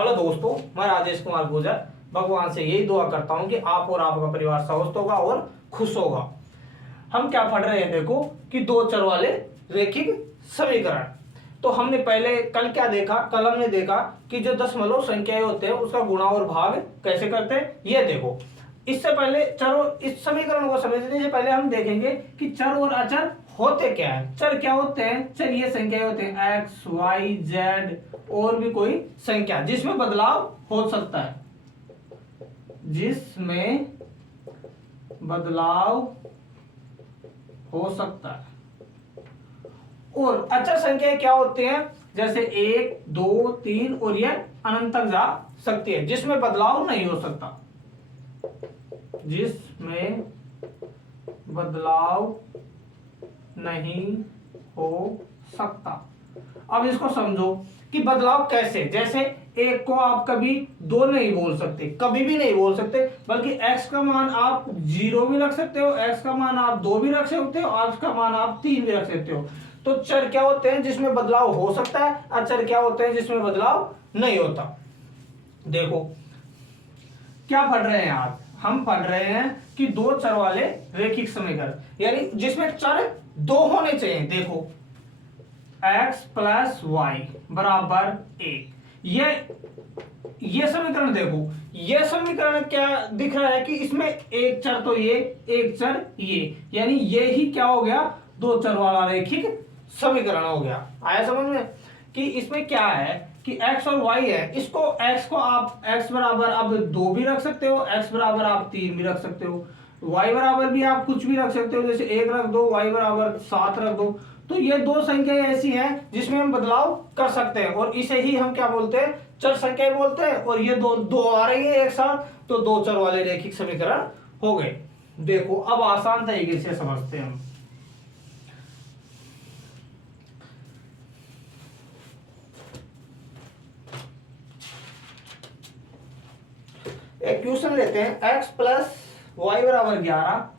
Hello दोस्तों, मैं राजेश कुमार गुर्जर भगवान से यही दुआ करता हूं कि आप और आपका परिवार स्वस्थ होगा और खुश होगा। हम क्या पढ़ रहे हैं, देखो कि दो चर वाले रैखिक समीकरण। तो हमने पहले कल क्या देखा, कल हमने देखा कि जो दशमलव संख्याएं होते हैं उसका गुणा और भाग कैसे करते हैं। ये देखो, इससे पहले चरों इस समीकरण को समझने से पहले हम देखेंगे कि चर और अचर होते क्या है। चर क्या होते हैं? चर ये संख्याएं होते हैं एक्स वाई जेड और भी कोई संख्या जिसमें बदलाव हो सकता है, जिसमें बदलाव हो सकता है। और अचर संख्याएं क्या होती हैं? जैसे 1 2 3 और ये अनंत तक जा सकती है, जिसमें बदलाव नहीं हो सकता, जिसमें बदलाव नहीं हो सकता। अब इसको समझो कि बदलाव कैसे। जैसे एक को आप कभी दो नहीं बोल सकते, कभी भी नहीं बोल सकते, बल्कि x का मान आप 0 भी रख सकते हो, x का मान आप 2 भी रख सकते हो, x का मान आप 3 भी रख सकते हो। तो चर क्या होते हैं? जिसमें बदलाव हो सकता है। अचर क्या होते हैं? जिसमें बदलाव नहीं होता। देखो क्या पढ़ रहे हैं आज? हम पढ़ रहे हैं कि दो चर वाले रैखिक समीकरण, यानी जिसमें चर दो होने चाहिए। देखो x प्लस वाई बराबर 1, ये समीकरण देखो, ये समीकरण क्या दिख रहा है कि इसमें एक चर तो ये, एक चर ये, यानी ये ही क्या हो गया? दो चर वाला रैखिक समीकरण हो गया। आया समझ में कि इसमें क्या है कि x और y है। इसको x को आप x बराबर अब 2 भी रख सकते हो, x बराबर आप 3 भी रख सकते हो, y बराबर भी आप कुछ भी रख सकते हो, जैसे 1 रख दो, y बराबर 7 रख दो। तो ये दो संख्याएं ऐसी हैं जिसमें हम बदलाव कर सकते हैं, और इसे ही हम क्या बोलते हैं? चर संख्याएं बोलते हैं। और ये दो दो आ रही है एक साथ, तो दो चर वाले रैखिक समीकरण हो गए। देखो अब आसान तरीके से समझते हैं हम। एक क्वेश्चन लेते हैं, x प्लस वाई बराबर 11,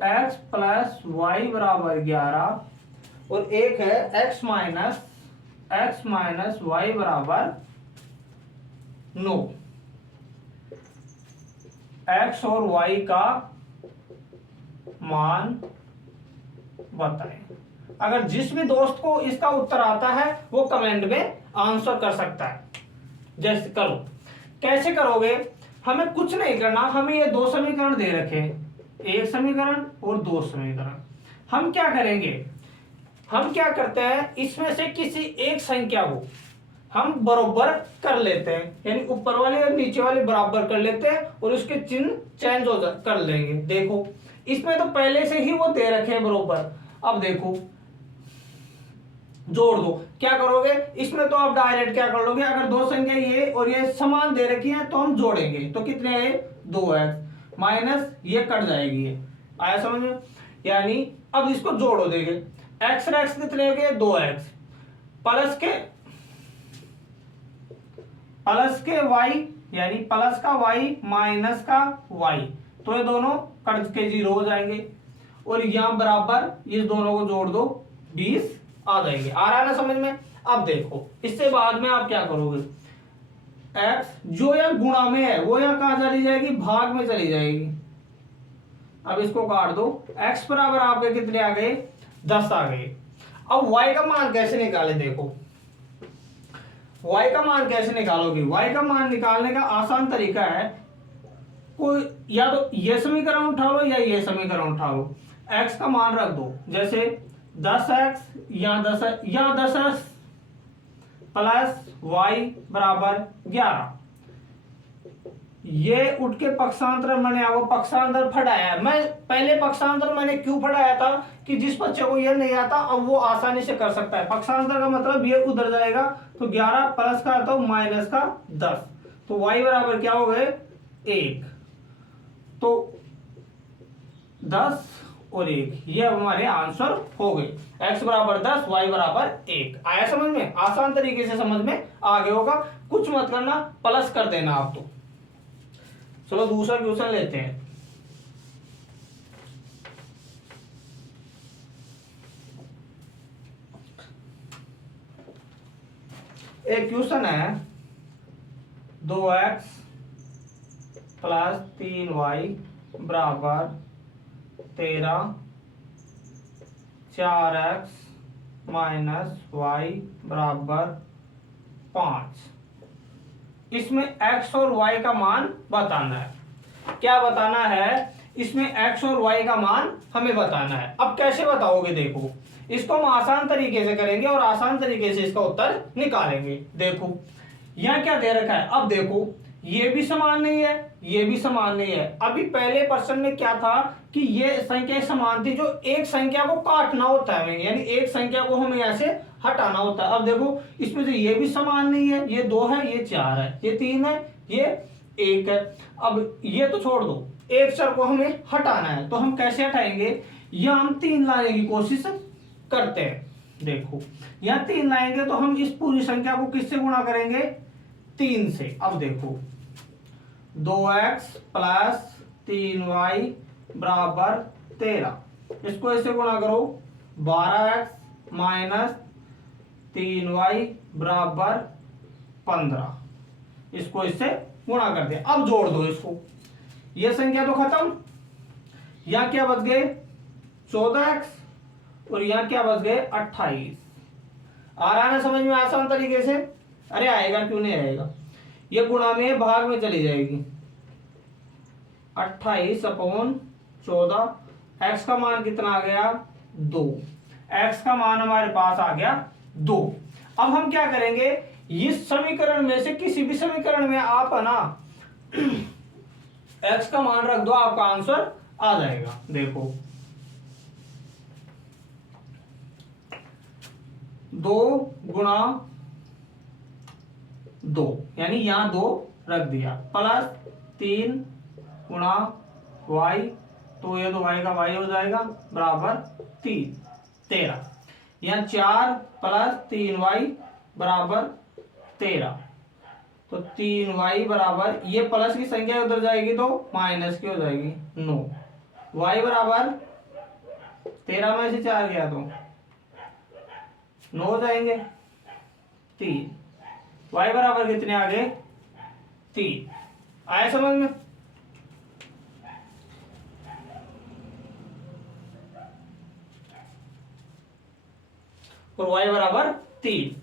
x प्लस वाई बराबर 11, और एक है x माइनस वाई बराबर 9। x और y का मान बताएं। अगर जिस भी दोस्त को इसका उत्तर आता है वो कमेंट में आंसर कर सकता है। जैसे करो, कैसे करोगे? हमें कुछ नहीं करना, हमें ये दो समीकरण दे रखे हैं, एक समीकरण और दो समीकरण। हम क्या करेंगे? हम क्या करते हैं, इसमें से किसी एक संख्या को हम बराबर कर लेते हैं, यानी ऊपर वाले और नीचे वाले बराबर कर लेते हैं और उसके चिन्ह चेंज कर लेंगे। देखो इसमें तो पहले से ही वो दे रखे हैं बराबर। अब देखो जोड़ दो, क्या करोगे? इसमें तो आप डायरेक्ट क्या कर लोगे, अगर दो संख्या ये और ये समान दे रखी है तो हम जोड़ेंगे, तो कितने है? 2x माइनस ये कट जाएगी ये। आया समझ में? यानी अब इसको जोड़ो, देखे x और x कितने हो गए? 2x प्लस के y, यानी प्लस का y माइनस का y, तो ये दोनों कट के 0 हो जाएंगे, और यहां बराबर इस दोनों को जोड़ दो, 20 आ जाएंगे। आ रहा है ना समझ में? अब देखो इससे बाद में आप क्या करोगे, x जो यहाँ गुणा में है वो यहाँ कहां चली जाएगी? भाग में चली जाएगी। अब इसको काट दो, x बराबर आपके कितने आ गए? 10 आ गए। अब y का मान कैसे निकाले? देखो y का मान कैसे निकालोगे? y का मान निकालने का आसान तरीका है, कोई या तो ये समीकरण उठा लो या ये समीकरण उठा लो, x का मान रख दो, जैसे 10x या 10x प्लस y बराबर 11। ये उठ के पक्षांतर मैंने वो पक्षांतर फटाया। मैं पहले पक्षांतर मैंने क्यों फटाया था कि जिस बच्चे को ये नहीं आता अब वो आसानी से कर सकता है। पक्षांतर का मतलब ये उधर जाएगा, तो 11 प्लस का तो माइनस का 10, तो y बराबर क्या हो गए? 1। तो 10 और 1 ये हमारे आंसर हो गए। x बराबर 10, y बराबर 1। आया समझ में? आसान तरीके से समझ में आ गया होगा। कुछ मत करना, प्लस कर देना आप। तो चलो दूसरा क्वेश्चन लेते हैं। एक क्वेश्चन है, 2x प्लस 3y बराबर 13, 4x माइनस y बराबर 5। इसमें x और y का मान बताना है। क्या बताना है? इसमें x और y का मान हमें बताना है। अब कैसे बताओगे? देखो, इसको हम आसान तरीके से करेंगे और आसान तरीके से इसका उत्तर निकालेंगे। देखो यहां क्या दे रखा है, अब देखो ये भी समान नहीं है, ये भी समान नहीं है। अभी पहले प्रश्न में क्या था कि ये संख्या समान थी, जो एक संख्या को काटना होता है हमें, यानी एक संख्या को हमें यहां से हटाना होता है। अब देखो इसमें से ये भी समान नहीं है, ये 2 है, ये 4 है, ये 3 है, ये 1 है। अब ये तो छोड़ दो, एक चर को हमें हटाना है, तो हम कैसे हटाएंगे? यहां हम 3 लाने की कोशिश करते हैं। देखो यहां 3 लाएंगे तो हम इस पूरी संख्या को किससे गुणा करेंगे? 3 से। अब देखो 2x प्लस 3y बराबर 13, इसको ऐसे गुणा करो, 12x माइनस 3y बराबर 15, इसको इससे गुणा कर दे। अब जोड़ दो इसको, ये संख्या तो खत्म, यहां क्या बच गए? 14x और यहां क्या बच गए? 28। आ रहा है ना समझ में आसान तरीके से? अरे आएगा, क्यों नहीं आएगा? ये गुणा में भाग में चली जाएगी। 28/14, x का मान कितना आ गया? 2। x का मान हमारे पास आ गया 2। अब हम क्या करेंगे? इस समीकरण में से किसी भी समीकरण में आप है ना x का मान रख दो, आपका आंसर आ जाएगा। देखो 2 गुणा 2, यानी यहां 2 रख दिया, प्लस 3 गुणा y, तो ये तो y का y हो जाएगा बराबर 3, 13। यहां 4 प्लस 3y बराबर 13, तो 3y बराबर, ये प्लस की संख्या उधर जाएगी तो माइनस की हो जाएगी 9। y बराबर 13 में से 4 गया तो 9 हो जाएंगे, 3। y बराबर कितने आ गए? 3। आया समझ में? और y बराबर 3,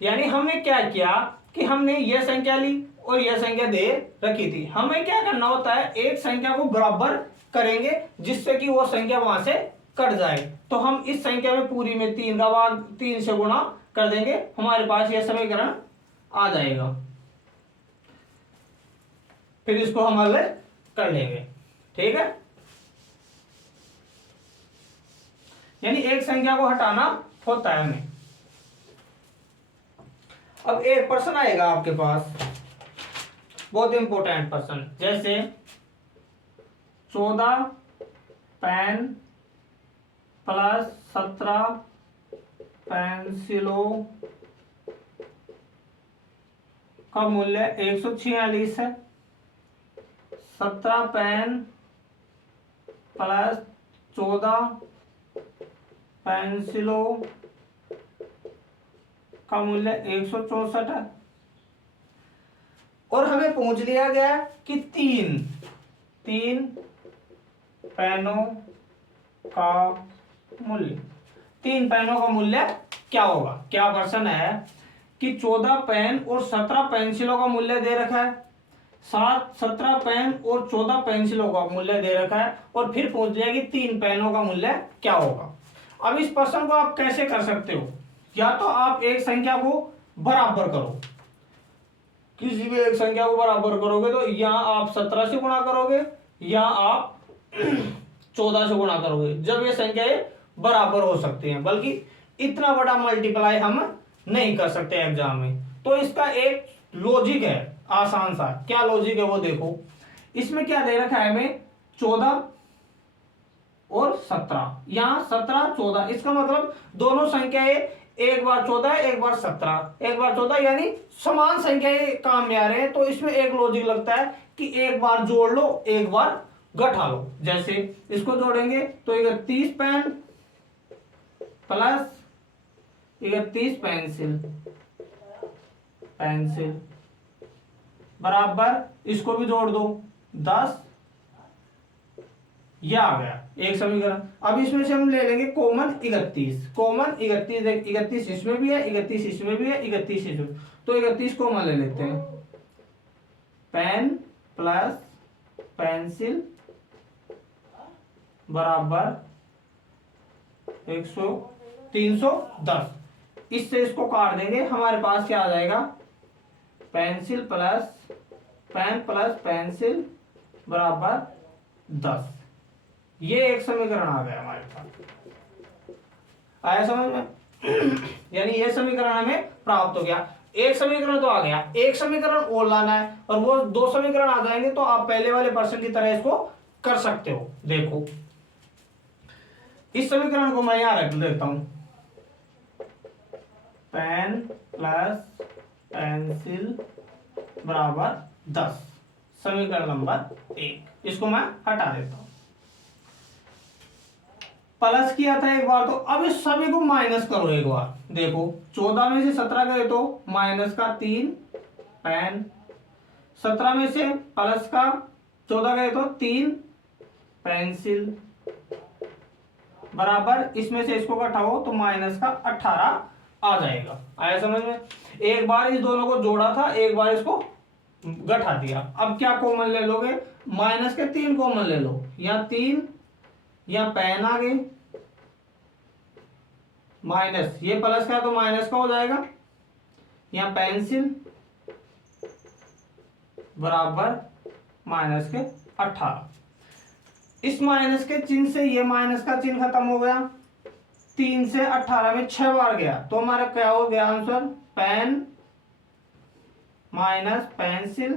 यानी हमने क्या किया कि हमने ये संख्या ली और यह संख्या दे रखी थी। हमें क्या करना होता है? एक संख्या को बराबर करेंगे जिससे कि वो संख्या वहां से कट जाए। तो हम इस संख्या में पूरी में 3 का भाग 3 से गुणा कर देंगे, हमारे पास यह समीकरण आ जाएगा। फिर इसको हम हल कर लेंगे, ठीक है? यानी एक संख्या को हटाना होता है हमें। अब एक प्रश्न आएगा आपके पास, बहुत इंपॉर्टेंट प्रश्न, जैसे 14 पेन प्लस 17 पेंसिलों का मूल्य 146 है। 17 पेन प्लस 14 पेंसिलों का मूल्य 164 है। और हमें पूछ लिया गया कि तीन पेनों का मूल्य, 3 पेनों का मूल्य क्या होगा? क्या प्रश्न है कि 14 पेन और 17 पेंसिलों का मूल्य दे रखा है, 17 पेन और 14 पेंसिलों का मूल्य दे रखा है, और फिर पूछ लिया कि 3 पेनों का मूल्य क्या होगा। अब इस प्रश्न को आप कैसे कर सकते हो? या तो आप एक संख्या को बराबर करो, किसी भी एक संख्या को बराबर करोगे तो यहां आप 17 से गुणा करोगे या आप 14 से गुणा करोगे, जब ये संख्याएं बराबर हो सकती हैं। बल्कि इतना बड़ा मल्टीप्लाई हम नहीं कर सकते एग्जाम में। तो इसका एक लॉजिक है आसान सा। क्या लॉजिक है वो देखो, इसमें क्या दे रखा है हमें? 14 और 17, यहां 17 14, इसका मतलब दोनों संख्याएं एक बार 14 एक बार 17, एक बार 14, यानी समान संख्याएं काम में आ रहे हैं। तो इसमें एक लॉजिक लगता है कि एक बार जोड़ लो एक बार घटा लो। जैसे इसको जोड़ेंगे तो 31 पेन प्लस 31 पेंसिल बराबर इसको भी जोड़ दो 10, ये आ गया एक समीकरण। अब इसमें से हम ले लेंगे कॉमन 31, कॉमन 31, 31 इसमें भी है, 31 इसमें भी है, 31 इसमें, तो 31 कॉमन ले लेते हैं। पेन प्लस पेंसिल बराबर 310, इससे इसको काट देंगे, हमारे पास क्या आ जाएगा, pencil plus pen plus pencil बराबर 10। ये एक समीकरण आ गया हमारे पास, आया समझ में? यानी ये समीकरण हमें प्राप्त हो गया। एक समीकरण तो आ गया, एक समीकरण और लाना है, और वो 2 समीकरण आ जाएंगे तो आप पहले वाले पर्सन की तरह इसको कर सकते हो। देखो इस समीकरण को मैं यहां रख देता हूं, पेन प्लस पेंसिल बराबर 10, समीकरण नंबर 1, इसको मैं हटा देता हूं। प्लस किया था एक बार, तो अब इस सभी को माइनस करो एक बार। देखो 14 में से 17 गए तो माइनस का 3 पेन, 17 में से प्लस का 14 गए तो 3 पेंसिल, बराबर इसमें से इसको घटाओ तो माइनस का 18 आ जाएगा। आया समझ में? एक बार इस दोनों को जोड़ा था, एक बार इसको घटा दिया। अब क्या कॉमन ले लोगे, माइनस के 3 कॉमन ले लो, या 3 या पेन आ गए, माइनस ये प्लस का तो माइनस का हो जाएगा, या पेंसिल बराबर माइनस के 18। इस माइनस के चिन्ह से ये माइनस का चिन्ह खत्म हो गया, 3 से 18 में 6 बार गया, तो हमारा क्या हो गया answer, pen minus pencil,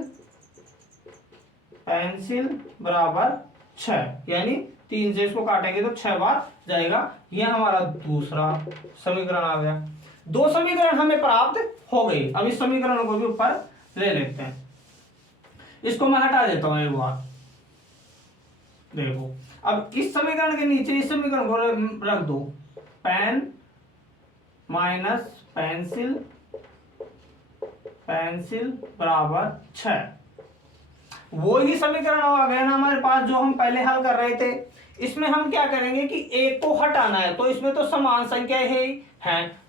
pencil बराबर 6, यानी 3 से इसको काटेंगे तो 6 बार जाएगा। यह हमारा दूसरा समीकरण आ गया। 2 समीकरण हमें प्राप्त हो गई। अब इस समीकरण को भी ऊपर ले लेते हैं, इसको मैं हटा देता हूं एक बार। देखो अब इस समीकरण के नीचे इस समीकरण को रख दो, पेन माइनस पेंसिल, पेंसिल बराबर 6। वो ही समीकरण आ गया ना हमारे पास जो हम पहले हल कर रहे थे। इसमें हम क्या करेंगे कि एक को हटाना है, तो इसमें तो समान संख्या है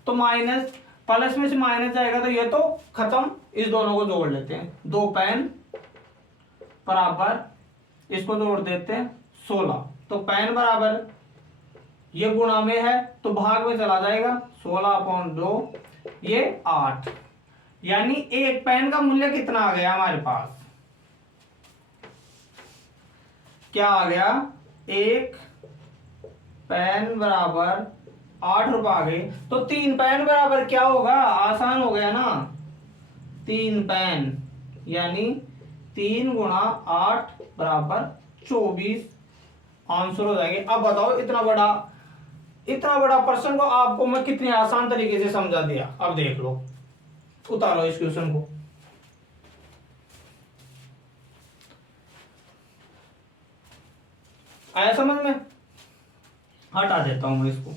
तो माइनस प्लस में से माइनस जाएगा तो ये तो खत्म, इस दोनों को जोड़ लेते हैं, 2 पेन बराबर इसको जोड़ देते हैं 16, तो पेन बराबर ये गुणा में है तो भाग में चला जाएगा, 16/2 ये 8, यानी एक पेन का मूल्य कितना आ गया हमारे पास, क्या आ गया, एक पेन बराबर 8 रुपए आ गए। तो 3 पेन बराबर क्या होगा, आसान हो गया ना, 3 पेन यानी 3 गुणा 8 बराबर 24 आंसर हो जाएंगे। अब बताओ इतना बड़ा प्रश्न को आपको मैं कितने आसान तरीके से समझा दिया। अब देख लो, उतारो इस क्वेश्चन को। आया समझ में? हटा देता हूं मैं इसको।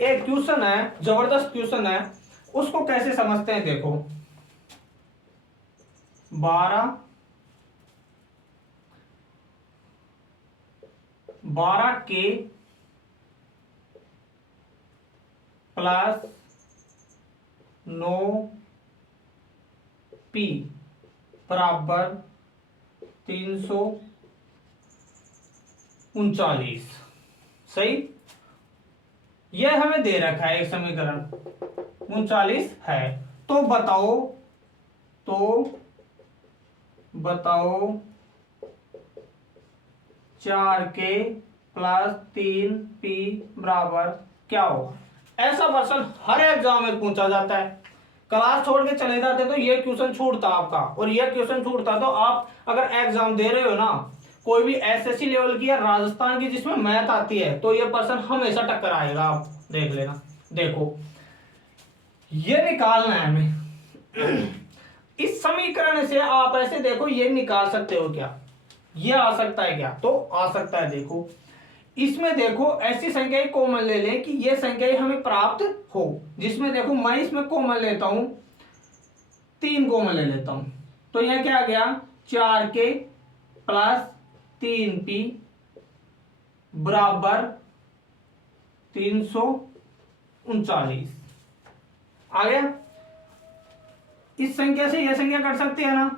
एक क्वेश्चन है, जबरदस्त क्वेश्चन है, उसको कैसे समझते हैं देखो। 12 के प्लस 9 पी बराबर 339। सही, यह हमें दे रखा है एक समीकरण 39 है। तो बताओ 4 के प्लस 3 पी बराबर क्या होगा। ऐसा क्वेश्चन हर एग्जाम में पूछा जाता है। क्लास छोड़ के चले जाते तो ये क्वेश्चन छूटता आपका, और ये क्वेश्चन छूटता तो आप अगर एग्जाम दे रहे हो ना, कोई भी एसएससी लेवल की या राजस्थान की जिसमें मैथ आती है, तो ये पर्सन हमेशा टक्कर आएगा। आप देख लेना। देखो ये निकालना है हमें। इस समीकरण से आप ऐसे देखो, ये निकाल सकते हो क्या, ये आ सकता है क्या? तो आ सकता है। देखो इसमें देखो ऐसी संख्याएं कॉमन ले लें कि ये संख्याएं हमें प्राप्त हो, जिसमें देखो मैं इसमें कॉमन लेता हूं, 3 कॉमन ले लेता हूं, तो यह क्या आ गया 4k प्लस 3p बराबर 339 आ गया। इस संख्या से यह संख्या कट सकती है ना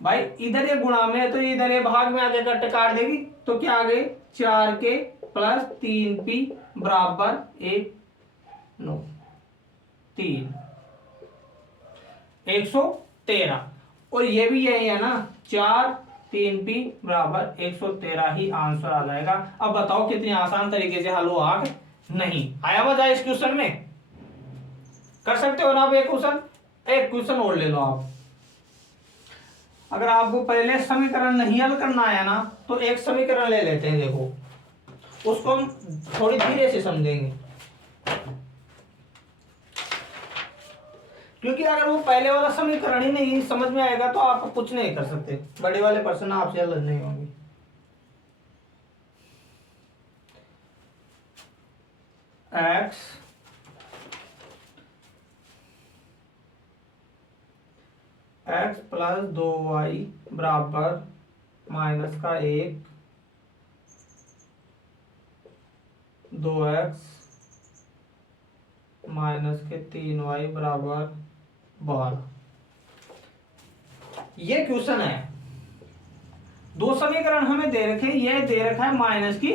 भाई, इधर ये गुणा में है तो इधर ये भाग में आगे काट देगी, तो क्या आ गए 4k प्लस 3p बराबर 113 और ये भी यही है ना 4 3p बराबर 113 ही आंसर आ जाएगा। अब बताओ कितनी आसान तरीके से हल हुआ नहीं आया मजा इस क्वेश्चन में? कर सकते हो ना आप एक क्वेश्चन और ले लो आप। अगर आपको पहले समीकरण नहीं हल करना आया ना तो एक समीकरण ले लेते हैं, देखो उसको हम थोड़ी धीरे से समझेंगे, क्योंकि अगर वो पहले वाला समीकरण ही नहीं समझ में आएगा तो आप कुछ नहीं कर सकते, बड़े वाले प्रश्न आपसे हल नहीं होंगे। x प्लस 2y बराबर माइनस का 1, 2x माइनस के 3y बराबर 12। ये क्वेश्चन है, दो समीकरण हमें दे रखे, ये दे रखा है माइनस की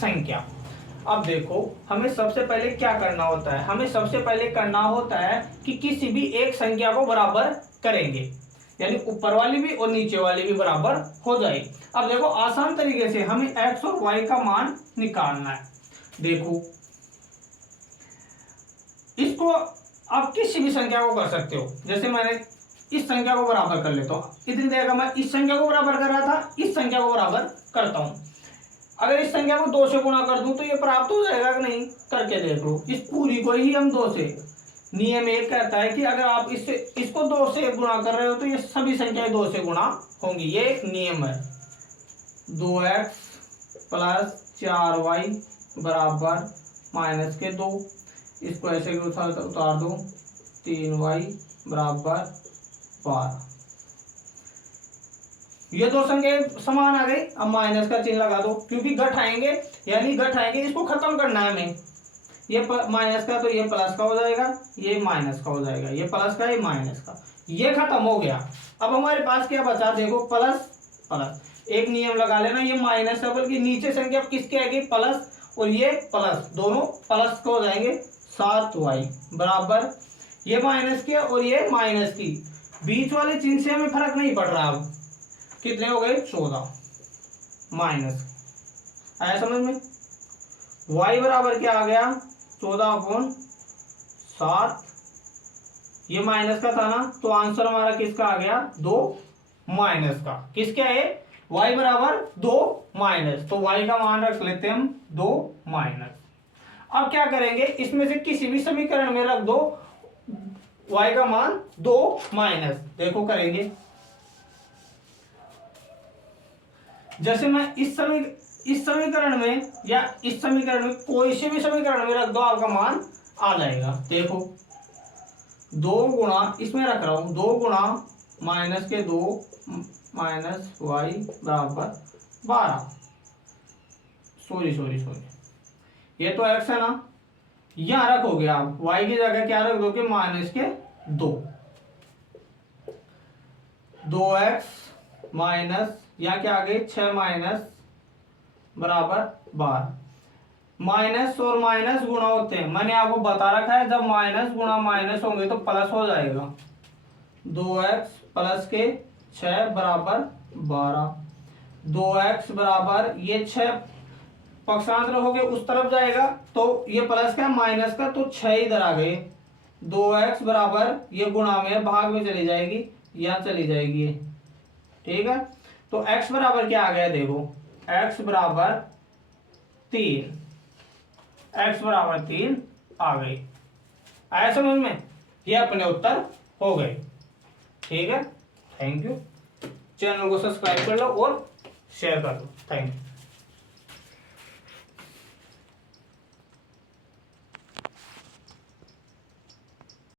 संख्या। अब देखो हमें सबसे पहले क्या करना होता है, हमें सबसे पहले करना होता है कि किसी भी एक संख्या को बराबर करेंगे, यानी ऊपर वाली भी और नीचे वाली भी बराबर हो जाएगी। अब देखो आसान तरीके से हमें x और y का मान निकालना है। देखो इसको आप किसी भी संख्या को कर सकते हो, जैसे मैंने इस संख्या को बराबर कर लेता हूँ, इतनी देर का मैं इस संख्या को बराबर कर रहा था, इस संख्या को बराबर करता हूँ। अगर इस संख्या को 2 से गुणा कर दूं तो ये प्राप्त हो जाएगा कि नहीं, करके देख लो। इस पूरी को ही हम 2 से, नियम एक कहता है कि अगर आप इसको 2 से गुणा कर रहे हो तो ये सभी संख्याएं 2 से गुणा होंगी, ये एक नियम है। 2x प्लस 4y बराबर माइनस के 2, इसको ऐसे उतार दो, 3y बराबर 12। ये दो संख्याएं समान आ गई। अब माइनस का चिन्ह लगा दो, क्योंकि घट आएंगे, यानी घट आएंगे, इसको खत्म करना है हमें। ये माइनस का तो ये प्लस का हो जाएगा, ये माइनस का हो जाएगा, ये प्लस का ये माइनस का, ये खत्म हो गया। अब हमारे पास क्या बचा, देखो प्लस प्लस, एक नियम लगा लेना, ये माइनस है बल्कि नीचे संख्या किसकी आएगी प्लस, और ये प्लस, दोनों प्लस का हो जाएंगे। 7y बराबर ये माइनस की और ये माइनस की, बीच वाले चिन्ह से हमें फर्क नहीं पड़ रहा। अब कितने हो गए 14 माइनस, आया समझ में? y बराबर क्या आ गया 14/7, ये माइनस का था ना, तो आंसर हमारा किसका आ गया 2 माइनस का। किसका है y बराबर 2 माइनस, तो y का मान रख लेते हैं हम 2 माइनस। अब क्या करेंगे, इसमें से किसी भी समीकरण में रख दो y का मान 2 माइनस। देखो करेंगे, जैसे मैं इस समीकरण में या इस समीकरण में कोई से भी समीकरण में रख दो, आपका मान आ जाएगा। देखो 2 गुणा, इसमें रख रहा हूं 2 गुणा माइनस के 2 माइनस y बराबर 12। सॉरी ये तो x है ना, यहां रखोगे आप y की जगह क्या रख दोगे माइनस के 2x माइनस, या क्या आ गए 6 माइनस बराबर 12। माइनस और माइनस गुणा होते हैं, मैंने आपको बता रखा है जब माइनस गुणा माइनस होंगे तो प्लस हो जाएगा। 2x प्लस के 6 बराबर 12, 2x बराबर ये 6 पक्षांतर हो गए उस तरफ जाएगा, तो ये प्लस का माइनस का, तो 6 इधर आ गए। 2x बराबर ये गुणा में भाग में चली जाएगी, यहां चली जाएगी, ठीक है। तो x बराबर क्या आ गया, देखो x बराबर 3, x बराबर 3 आ गई। आया समझ में? ये अपने उत्तर हो गए, ठीक है। Thank you. चैनल को सब्सक्राइब कर लो और शेयर कर दो। Thank you.